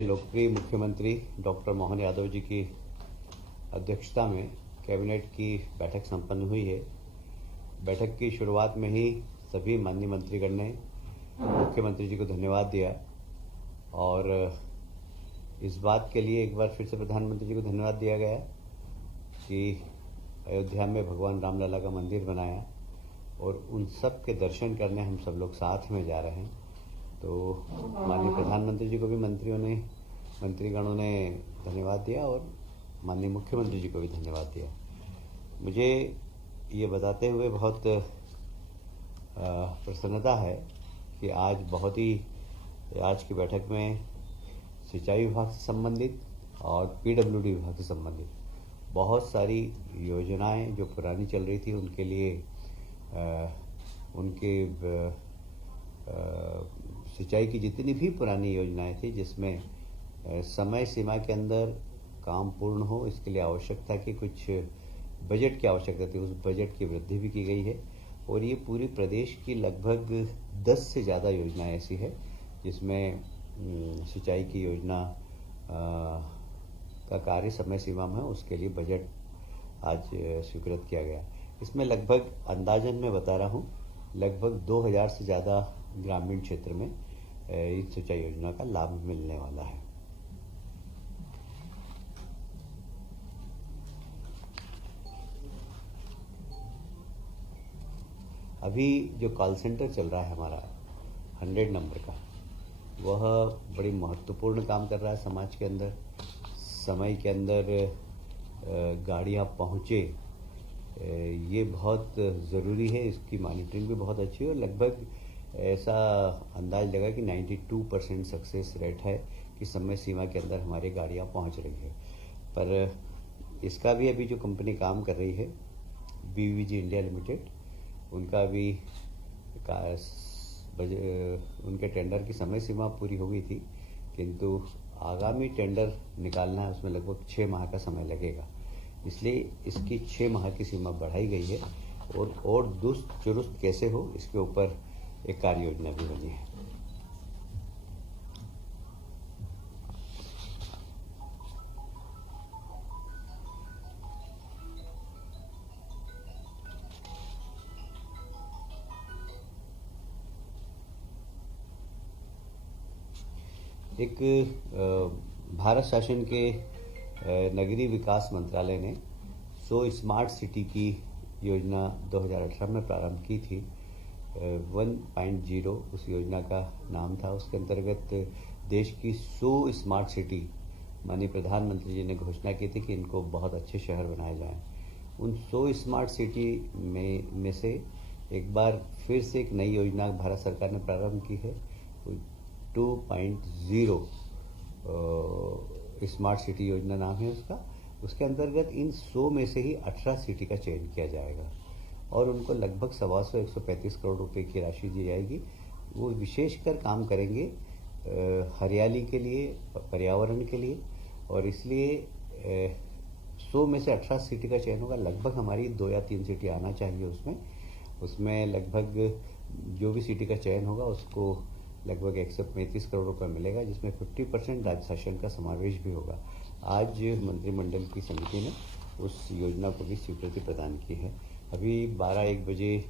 लोकप्रिय मुख्यमंत्री डॉक्टर मोहन यादव जी की अध्यक्षता में कैबिनेट की बैठक संपन्न हुई है। बैठक की शुरुआत में ही सभी माननीय मंत्रीगण ने मुख्यमंत्री जी को धन्यवाद दिया और इस बात के लिए एक बार फिर से प्रधानमंत्री जी को धन्यवाद दिया गया कि अयोध्या में भगवान रामलला का मंदिर बनाया और उन सब के दर्शन करने हम सब लोग साथ में जा रहे हैं। तो माननीय प्रधानमंत्री जी को भी मंत्रीगणों ने धन्यवाद दिया और माननीय मुख्यमंत्री जी को भी धन्यवाद दिया। मुझे ये बताते हुए बहुत प्रसन्नता है कि आज की बैठक में सिंचाई विभाग से संबंधित और पीडब्ल्यूडी विभाग से संबंधित बहुत सारी योजनाएं जो पुरानी चल रही थी उनके लिए सिंचाई की जितनी भी पुरानी योजनाएं थी जिसमें समय सीमा के अंदर काम पूर्ण हो, इसके लिए आवश्यक था कि कुछ बजट की आवश्यकता थी, उस बजट की वृद्धि भी की गई है। और ये पूरी प्रदेश की लगभग 10 से ज़्यादा योजनाएं ऐसी है जिसमें सिंचाई की योजना का कार्य समय सीमा में, उसके लिए बजट आज स्वीकृत किया गया। इसमें लगभग अंदाजन मैं बता रहा हूँ, लगभग 2000 से ज़्यादा ग्रामीण क्षेत्र में इस सिंचाई योजना का लाभ मिलने वाला है। अभी जो कॉल सेंटर चल रहा है हमारा 100 नंबर का, वह बड़ी महत्वपूर्ण काम कर रहा है समाज के अंदर। समय के अंदर गाड़ियाँ पहुँचे, ये बहुत ज़रूरी है। इसकी मॉनिटरिंग भी बहुत अच्छी है और लगभग ऐसा अंदाज लगा कि 92% सक्सेस रेट है कि समय सीमा के अंदर हमारी गाड़ियाँ पहुँच रही है। पर इसका भी अभी जो कंपनी काम कर रही है बीवीजी इंडिया लिमिटेड, उनका भी उनके टेंडर की समय सीमा पूरी हो गई थी, किंतु आगामी टेंडर निकालना है, उसमें लगभग 6 माह का समय लगेगा। इसलिए इसकी 6 माह की सीमा बढ़ाई गई है और दुरुस्त चुरुस्त कैसे हो, इसके ऊपर एक कार्य योजना भी बनी है। एक भारत शासन के नगरीय विकास मंत्रालय ने 100 स्मार्ट सिटी की योजना 2018 में प्रारंभ की थी। 1.0 उस योजना का नाम था। उसके अंतर्गत देश की 100 स्मार्ट सिटी माननीय प्रधानमंत्री जी ने घोषणा की थी कि इनको बहुत अच्छे शहर बनाए जाएं। उन 100 स्मार्ट सिटी में से एक बार फिर से एक नई योजना भारत सरकार ने प्रारंभ की है। 2.0 स्मार्ट सिटी योजना नाम है उसका। उसके अंतर्गत इन 100 में से ही 18 सिटी का चयन किया जाएगा और उनको लगभग 135 करोड़ रुपए की राशि दी जाएगी। वो विशेषकर काम करेंगे हरियाली के लिए, पर्यावरण के लिए, और इसलिए 100 में से 18 सिटी का चयन होगा। लगभग हमारी 2 या 3 सिटी आना चाहिए उसमें लगभग जो भी सिटी का चयन होगा उसको लगभग 135 करोड़ रुपए मिलेगा, जिसमें 50% राज्य शासन का समावेश भी होगा। आज मंत्रिमंडल की समिति ने उस योजना को भी स्वीकृति प्रदान की है। अभी 12-1 बजे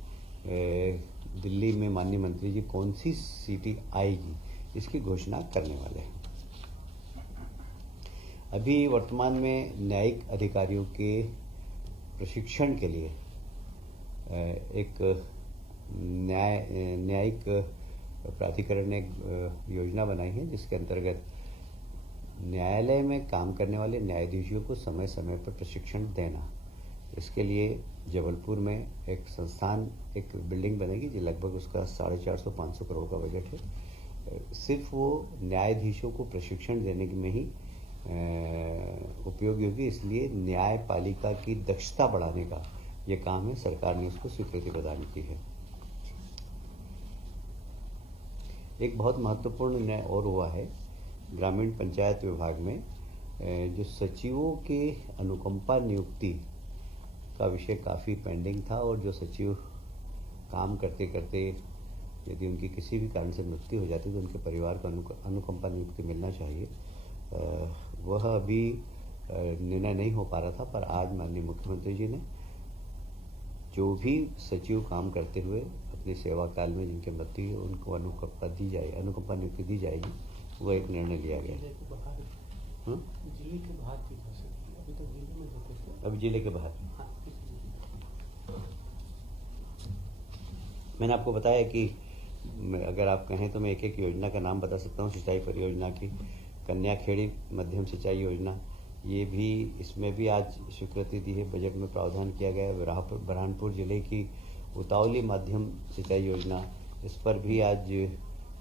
दिल्ली में माननीय मंत्री जी कौन सी सिटी आएगी इसकी घोषणा करने वाले हैं। अभी वर्तमान में न्यायिक अधिकारियों के प्रशिक्षण के लिए एक न्यायिक प्राधिकरण ने एक योजना बनाई है, जिसके अंतर्गत न्यायालय में काम करने वाले न्यायाधीशों को समय समय पर प्रशिक्षण देना। इसके लिए जबलपुर में एक बिल्डिंग बनेगी जो लगभग उसका 450-500 करोड़ का बजट है। सिर्फ वो न्यायाधीशों को प्रशिक्षण देने में ही उपयोगी होगी। इसलिए न्यायपालिका की दक्षता बढ़ाने का ये काम है, सरकार ने इसको स्वीकृति प्रदान की है। एक बहुत महत्वपूर्ण निर्णय और हुआ है ग्रामीण पंचायत विभाग में। जो सचिवों के अनुकंपा नियुक्ति का विषय काफ़ी पेंडिंग था और जो सचिव काम करते करते यदि उनकी किसी भी कारण से मृत्यु हो जाती तो उनके परिवार को अनुकंपा नियुक्ति मिलना चाहिए। वह अभी निर्णय नहीं हो पा रहा था, पर आज माननीय मुख्यमंत्री जी ने जो भी सचिव काम करते हुए अपने सेवा काल में जिनके मृत्यु हुई उनको अनुकंपा नियुक्ति दी जाएगी, वो एक निर्णय लिया गया। जिले के बाहर की हो सकती है, अभी तो जिले में जो कुछ अब जिले के बाहर हाँ, मैंने आपको बताया कि अगर आप कहें तो मैं एक एक योजना का नाम बता सकता हूँ। सिंचाई परियोजना की कन्या खेड़ी मध्यम सिंचाई योजना, ये भी इसमें भी आज स्वीकृति दी है, बजट में प्रावधान किया गया है। बुरहानपुर जिले की उतावली माध्यम सिंचाई योजना, इस पर भी आज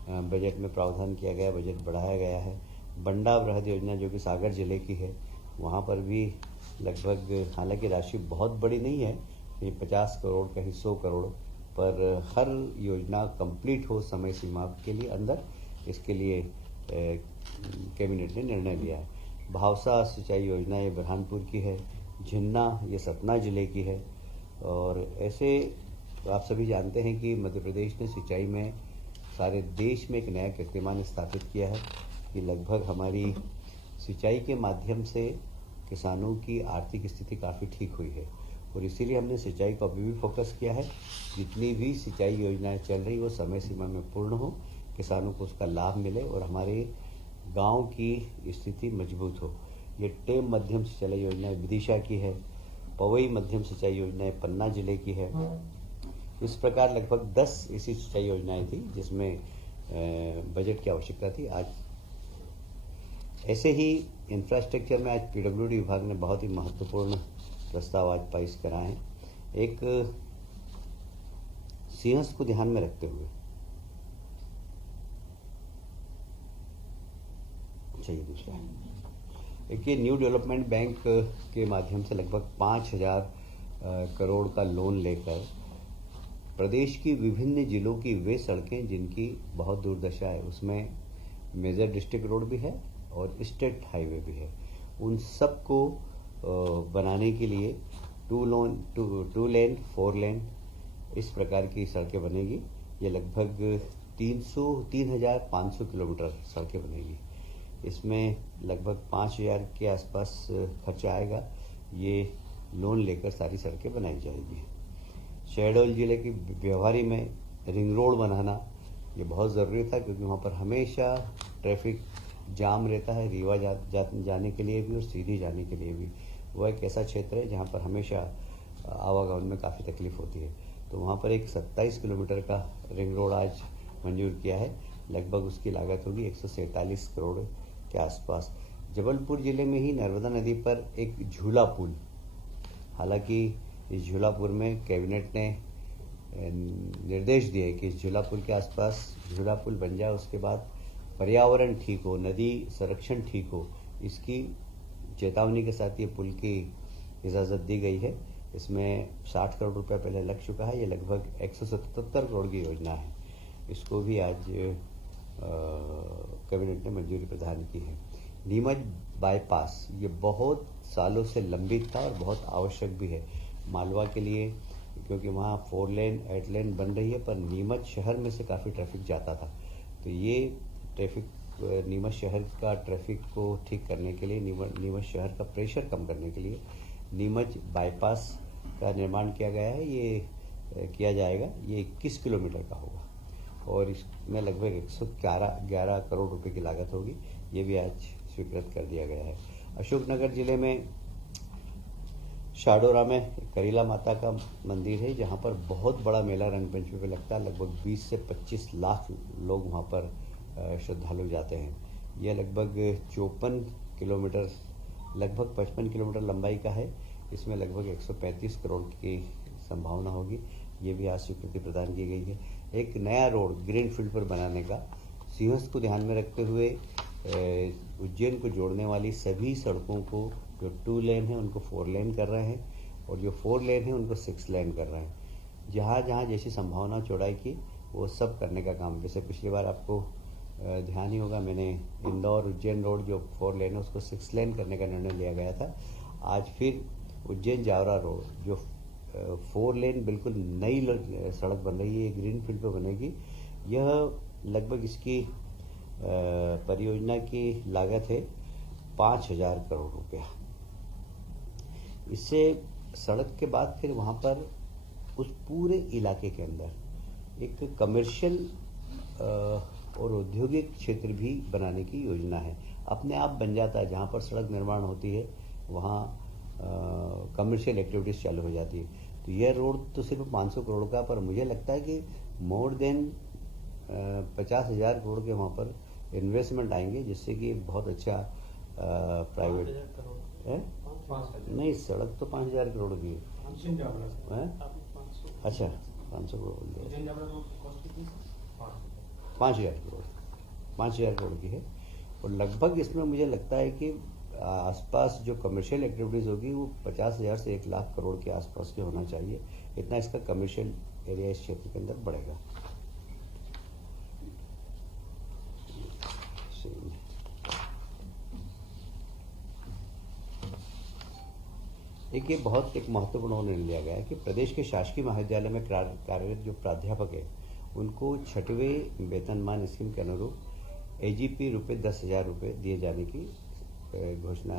बजट में प्रावधान किया गया, बजट बढ़ाया गया है। बंडा बृहद योजना जो कि सागर जिले की है, वहाँ पर भी लगभग, हालांकि राशि बहुत बड़ी नहीं है, कहीं 50 करोड़ कहीं 100 करोड़, पर हर योजना कंप्लीट हो समय सीमा के लिए अंदर, इसके लिए कैबिनेट ने निर्णय लिया है। भावसा सिंचाई योजना ये बुरहानपुर की है, झिन्ना ये सतना जिले की है। और ऐसे आप सभी जानते हैं कि मध्य प्रदेश ने सिंचाई में सारे देश में एक नया कीर्तिमान स्थापित किया है कि लगभग हमारी सिंचाई के माध्यम से किसानों की आर्थिक स्थिति काफ़ी ठीक हुई है, और इसीलिए हमने सिंचाई को अभी भी फोकस किया है। जितनी भी सिंचाई योजनाएं चल रही वो समय सीमा में पूर्ण हो, किसानों को उसका लाभ मिले और हमारे गांव की स्थिति मजबूत हो। ये टेम मध्यम सिंचाई योजना विदिशा की है, पवई मध्यम सिंचाई योजना पन्ना जिले की है। इस प्रकार लगभग 10 ऐसी सिंचाई योजनाएं थी जिसमें बजट की आवश्यकता थी। आज ऐसे ही इंफ्रास्ट्रक्चर में आज पीडब्ल्यूडी विभाग ने बहुत ही महत्वपूर्ण प्रस्ताव आज पास कराए हैं। एक सिंहस्थ को ध्यान में रखते हुए, चाहिए दूसरा, एक ये न्यू डेवलपमेंट बैंक के माध्यम से लगभग 5,000 करोड़ का लोन लेकर प्रदेश की विभिन्न जिलों की वे सड़कें जिनकी बहुत दुर्दशा है, उसमें मेजर डिस्ट्रिक्ट रोड भी है और स्टेट हाईवे भी है, उन सब को बनाने के लिए 2 लेन 4 लेन इस प्रकार की सड़कें बनेगी। ये लगभग 3,500 किलोमीटर सड़कें बनेगी। इसमें लगभग 5,000 के आसपास खर्चा आएगा। ये लोन लेकर सारी सड़कें बनाई जाएगी। शहडोल जिले की व्यवहारी में रिंग रोड बनाना ये बहुत ज़रूरी था, क्योंकि वहाँ पर हमेशा ट्रैफिक जाम रहता है, रीवा जाने के लिए भी और सीधी जाने के लिए भी। वह एक ऐसा क्षेत्र है जहाँ पर हमेशा आवागमन में काफ़ी तकलीफ होती है। तो वहाँ पर एक 27 किलोमीटर का रिंग रोड आज मंजूर किया है। लगभग उसकी लागत होगी 147 करोड़ के आसपास। जबलपुर जिले में ही नर्मदा नदी पर एक झूला पुल, हालांकि इस झूला पुल में कैबिनेट ने निर्देश दिए कि इस झूला पुल के आसपास झूला पुल बन जाए, उसके बाद पर्यावरण ठीक हो, नदी संरक्षण ठीक हो, इसकी चेतावनी के साथ ये पुल की इजाज़त दी गई है। इसमें 60 करोड़ रुपया पहले लग चुका है। ये लगभग 177 करोड़ की योजना है। इसको भी आज कैबिनेट ने मंजूरी प्रदान की है। नीमच बाईपास ये बहुत सालों से लंबित था और बहुत आवश्यक भी है मालवा के लिए, क्योंकि वहाँ 4 लेन 8 लेन बन रही है, पर नीमच शहर में से काफ़ी ट्रैफिक जाता था। तो ये ट्रैफिक नीमच शहर का ट्रैफिक को ठीक करने के लिए, नीमच शहर का प्रेशर कम करने के लिए नीमच बाईपास का निर्माण किया गया है। ये किया जाएगा, ये 21 किलोमीटर का होगा और इसमें लगभग 111 करोड़ रुपए की लागत होगी। ये भी आज स्वीकृत कर दिया गया है। अशोकनगर जिले में शाडोरा में करीला माता का मंदिर है, जहाँ पर बहुत बड़ा मेला रंगपंचमी पे लगता है। लगभग 20 से 25 लाख लोग वहाँ पर श्रद्धालु जाते हैं। यह लगभग 54 किलोमीटर, लगभग 55 किलोमीटर लंबाई का है। इसमें लगभग 135 करोड़ की संभावना होगी। ये भी आज स्वीकृति प्रदान की गई है। एक नया रोड ग्रीन फील्ड पर बनाने का, सिंहस्थ को ध्यान में रखते हुए उज्जैन को जोड़ने वाली सभी सड़कों को जो 2 लेन है उनको 4 लेन कर रहे हैं, और जो 4 लेन है उनको 6 लेन कर रहे हैं। जहाँ जहाँ जैसी संभावना चौड़ाई की वो सब करने का काम, जैसे पिछली बार आपको ध्यान ही होगा, मैंने इंदौर उज्जैन रोड जो 4 लेन है उसको 6 लेन करने का निर्णय लिया गया था। आज फिर उज्जैन जावरा रोड जो 4 लेन बिल्कुल नई सड़क बन रही है, ग्रीन फील्ड पे बनेगी। यह लगभग इसकी परियोजना की लागत है 5,000 करोड़ रुपया। इससे सड़क के बाद फिर वहाँ पर उस पूरे इलाके के अंदर एक कमर्शियल और औद्योगिक क्षेत्र भी बनाने की योजना है। अपने आप बन जाता है, जहाँ पर सड़क निर्माण होती है वहाँ कमर्शियल एक्टिविटीज़ चालू हो जाती है। तो यह रोड तो सिर्फ 500 करोड़ का, पर मुझे लगता है कि मोर देन 50,000 करोड़ के वहाँ पर इन्वेस्टमेंट आएंगे, जिससे कि बहुत अच्छा प्राइवेट है। नहीं, सड़क तो 5,000 करोड़ की है। अच्छा, 500 करोड़ बोल दिया। 5,000 करोड़ की है। और लगभग इसमें मुझे लगता है कि आसपास जो कमर्शियल एक्टिविटीज़ होगी वो 50,000 से 1 लाख करोड़ के आसपास के होना चाहिए। इतना इसका कमर्शियल एरिया इस क्षेत्र के अंदर बढ़ेगा। एक महत्वपूर्ण निर्णय लिया गया है कि प्रदेश के शासकीय महाविद्यालय में कार्यरत जो प्राध्यापक है उनको 6वें वेतनमान स्कीम के अनुरूप एजीपी रुपये 10,000 रुपये दिए जाने की घोषणा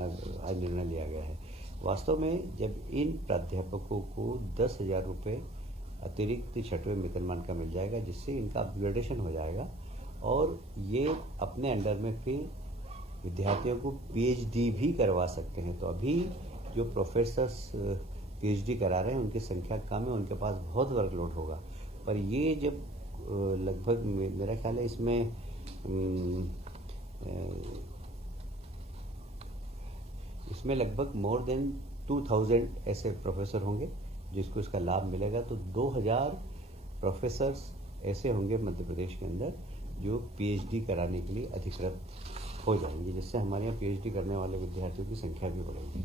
आज निर्णय लिया गया है। वास्तव में जब इन प्राध्यापकों को 10,000 रुपये अतिरिक्त 6वें वेतनमान का मिल जाएगा, जिससे इनका अपग्रेडेशन हो जाएगा और ये अपने अंडर में फिर विद्यार्थियों को पीएचडी भी करवा सकते हैं। तो अभी जो प्रोफेसर्स पीएचडी करा रहे हैं उनकी संख्या कम है, उनके पास बहुत वर्कलोड होगा। पर ये जब लगभग मेरा ख्याल है इसमें लगभग मोर देन 2,000 ऐसे प्रोफेसर होंगे जिसको इसका लाभ मिलेगा। तो 2,000 प्रोफेसर्स ऐसे होंगे मध्य प्रदेश के अंदर जो पीएचडी कराने के लिए अधिकृत हो जाएंगे, जिससे हमारे यहाँ पीएचडी करने वाले विद्यार्थियों की संख्या भी बढ़ेगी।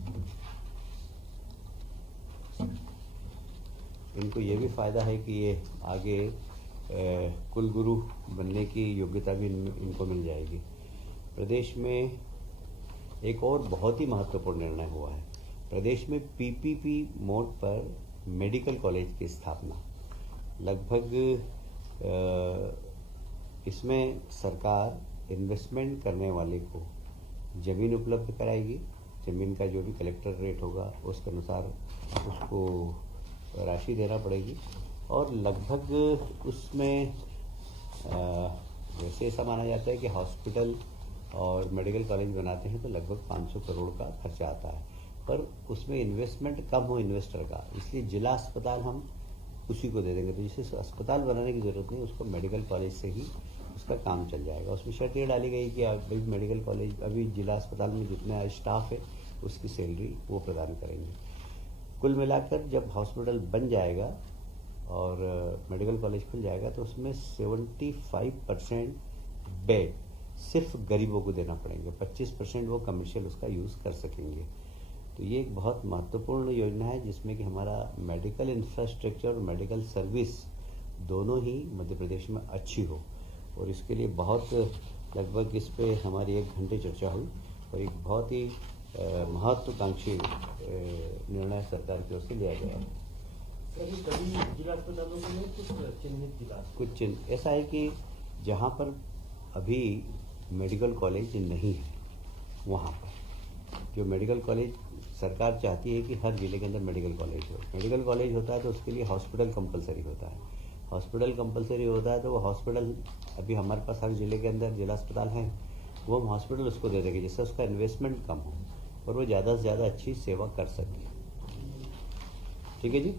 इनको ये भी फायदा है कि ये आगे कुलगुरु बनने की योग्यता भी इनको मिल जाएगी। प्रदेश में एक और बहुत ही महत्वपूर्ण निर्णय हुआ है। प्रदेश में पीपीपी मोड पर मेडिकल कॉलेज की स्थापना। लगभग इसमें सरकार इन्वेस्टमेंट करने वाले को ज़मीन उपलब्ध कराएगी। ज़मीन का जो भी कलेक्टर रेट होगा उसके अनुसार उसको राशि देना पड़ेगी और लगभग उसमें वैसे ऐसा माना जाता है कि हॉस्पिटल और मेडिकल कॉलेज बनाते हैं तो लगभग 500 करोड़ का खर्चा आता है, पर उसमें इन्वेस्टमेंट कम हो इन्वेस्टर का, इसलिए जिला अस्पताल हम उसी को दे देंगे। तो जिसे अस्पताल बनाने की ज़रूरत नहीं, उसको मेडिकल कॉलेज से ही उसका काम चल जाएगा। उसमें शर्त ये डाली गई कि अभी मेडिकल कॉलेज अभी जिला अस्पताल में जितना स्टाफ है उसकी सैलरी वो प्रदान करेंगे। कुल मिलाकर जब हॉस्पिटल बन जाएगा और मेडिकल कॉलेज खुल जाएगा तो उसमें 75% बेड सिर्फ गरीबों को देना पड़ेंगे, 25% वो कमर्शियल उसका यूज़ कर सकेंगे। तो ये एक बहुत महत्वपूर्ण योजना है जिसमें कि हमारा मेडिकल इंफ्रास्ट्रक्चर और मेडिकल सर्विस दोनों ही मध्य प्रदेश में अच्छी हो, और इसके लिए बहुत लगभग इस पे हमारी 1 घंटे चर्चा हुई और एक बहुत ही महत्वाकांक्षी निर्णय सरकार की ओर से लिया गया है। जिला अस्पतालों में कुछ चिन्हित जिला कुछ ऐसा है कि जहाँ पर अभी मेडिकल कॉलेज नहीं है वहाँ पर जो मेडिकल कॉलेज सरकार चाहती है कि हर जिले के अंदर मेडिकल कॉलेज हो। मेडिकल कॉलेज होता है तो उसके लिए हॉस्पिटल कंपलसरी होता है। हॉस्पिटल कंपलसरी होता है तो वो हॉस्पिटल अभी हमारे पास हर जिले के अंदर जिला अस्पताल हैं, वो हम हॉस्पिटल उसको दे देंगे जिससे उसका इन्वेस्टमेंट कम हो और वो ज़्यादा से ज़्यादा अच्छी सेवा कर सके। ठीक है जी।